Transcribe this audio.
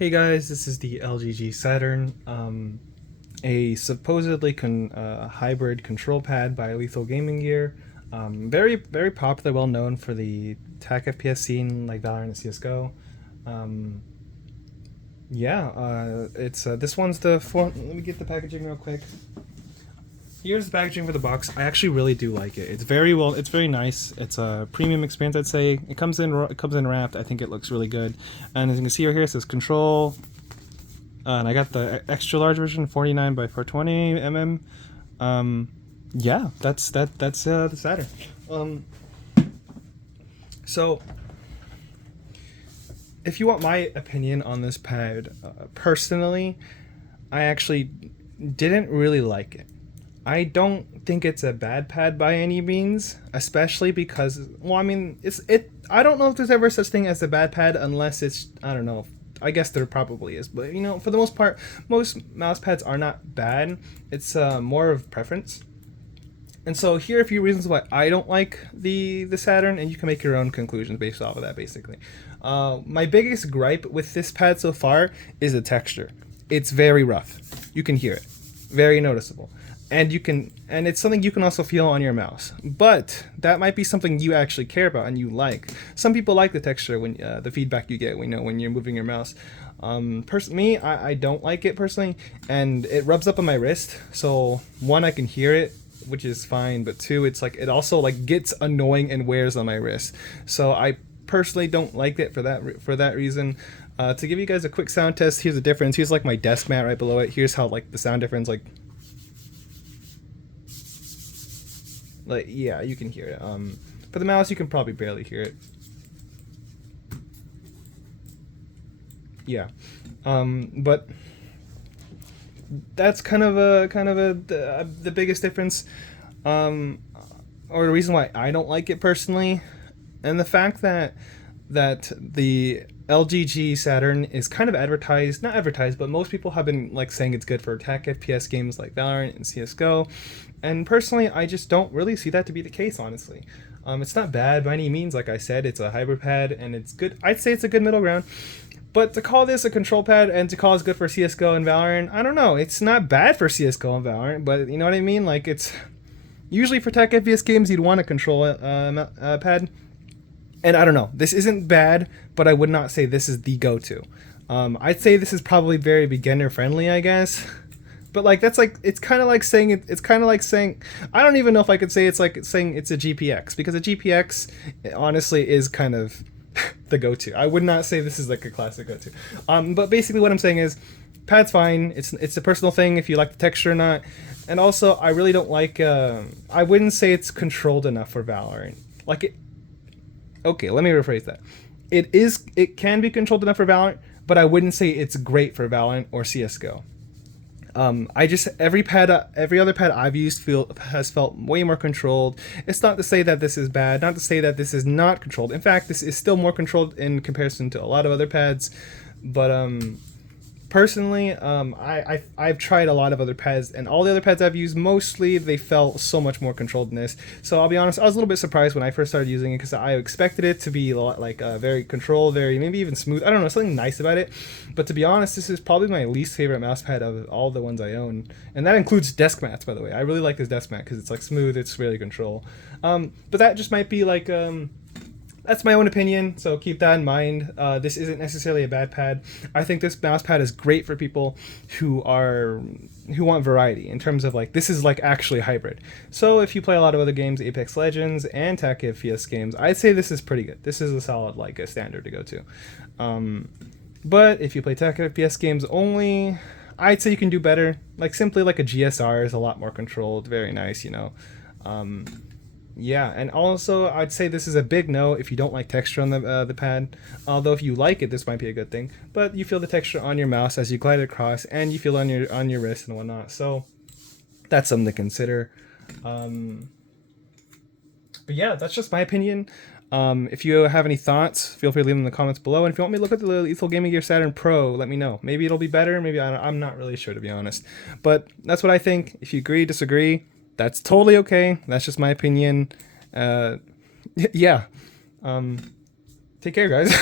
Hey guys, this is the LGG Saturn, a supposedly hybrid control pad by Lethal Gaming Gear. Very popular, well known for the TAC FPS scene like Valorant and CS:GO. Um, it's this one's the Let me get the packaging real quick. Here's the packaging for the box. I actually really do like it. It's very well. It's very nice. It's a premium experience, I'd say. It comes in wrapped. I think it looks really good. And as you can see over here, it says Control. And I got the extra large version, 49 by 420 mm. Yeah, that's the Saturn. Um, so if you want my opinion on this pad, personally, I actually didn't really like it. I don't think it's a bad pad by any means, especially because, well, I mean, I don't know if there's ever such thing as a bad pad unless it's, I don't know. I guess there probably is, but for the most part, most mouse pads are not bad. It's more of preference. And so here are a few reasons why I don't like the Saturn, and you can make your own conclusions based off of that, basically. My biggest gripe with this pad so far is the texture. It's very rough. You can hear it. Very noticeable. And it's something you can also feel on your mouse. But that might be something you actually care about and you like. Some people like the texture when the feedback you get when you're moving your mouse. Me, I don't like it personally, and it rubs up on my wrist. So one, I can hear it, which is fine, but two, it's like it also like gets annoying and wears on my wrist. So I personally don't like it for that reason. To give you guys a quick sound test, here's the difference. Here's like my desk mat right below it. Here's how like the sound difference yeah, you can hear it. For the mouse, you can probably barely hear it. Yeah, but that's kind of the biggest difference, or the reason why I don't like it personally, and the fact that the LGG Saturn is kind of not advertised, but most people have been like saying it's good for attack FPS games like Valorant and CS:GO, and personally, I just don't really see that to be the case, honestly. It's not bad by any means. Like I said, it's a hybrid pad, and it's good. I'd say it's a good middle ground. But to call this a control pad and to call it good for CS:GO and Valorant, I don't know. It's not bad for CS:GO and Valorant, but you know what I mean? Like, it's usually for tech FPS games, you'd want a control pad. And I don't know. This isn't bad, but I would not say this is the go-to. I'd say this is probably very beginner friendly, I guess. But like it's kind of like saying it's kind of like saying, I don't even know if I could say it's like saying it's a GPX, because a GPX honestly is kind of the go-to. I would not say this is like a classic go-to. But basically what I'm saying is, pad's fine. It's a personal thing if you like the texture or not. And also, I really don't like. I wouldn't say it's controlled enough for Valorant. Like it. Okay, let me rephrase that. It can be controlled enough for Valorant, but I wouldn't say it's great for Valorant or CS:GO. Every other pad I've used has felt way more controlled. It's not to say that this is bad, not to say that this is not controlled. In fact, this is still more controlled in comparison to a lot of other pads. But personally, I've tried a lot of other pads, and all the other pads I've used, mostly they felt so much more controlled than this. So I'll be honest, I was a little bit surprised when I first started using it, because I expected it to be a lot like very controlled, very maybe even smooth. I don't know, something nice about it. But to be honest, this is probably my least favorite mouse pad of all the ones I own, and that includes desk mats, by the way. I really like this desk mat because it's like smooth, it's really control. But that just might be like. That's my own opinion, so keep that in mind. This isn't necessarily a bad pad. I think this mouse pad is great for people who want variety in terms of like, this is like actually hybrid. So if you play a lot of other games, Apex Legends and TAC FPS games, I'd say this is pretty good. This is a solid like a standard to go to. But if you play TAC FPS games only, I'd say you can do better. Like simply like a GSR is a lot more controlled, very nice, Yeah, and also I'd say this is a big no if you don't like texture on the pad. Although if you like it, this might be a good thing. But you feel the texture on your mouse as you glide across, and you feel on your wrist and whatnot. So that's something to consider. But yeah, that's just my opinion. If you have any thoughts, feel free to leave them in the comments below. And if you want me to look at the Lethal Gaming Gear Saturn Pro, let me know. Maybe it'll be better. Maybe I'm not really sure, to be honest. But that's what I think. If you agree, disagree, that's totally okay. That's just my opinion. Yeah. Take care, guys.